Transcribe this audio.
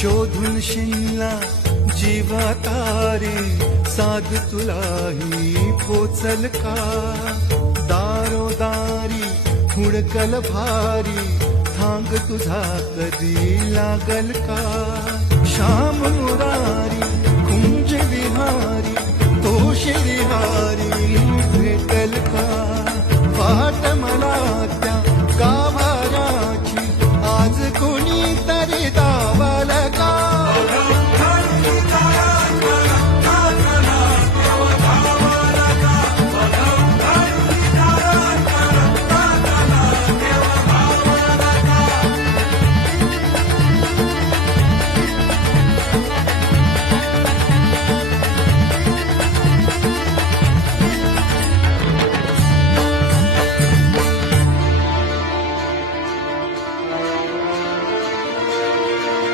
शोधून शिनला जीवा तारी साध तुलाही पोचल का दारोदारी हुडकल भारी थांग तुझा कधी लागल का श्याम मुरारी कुंज विहारी तो श्रीहारी भेटल का वाट मला त्या गाभाराची आज कोणी तरी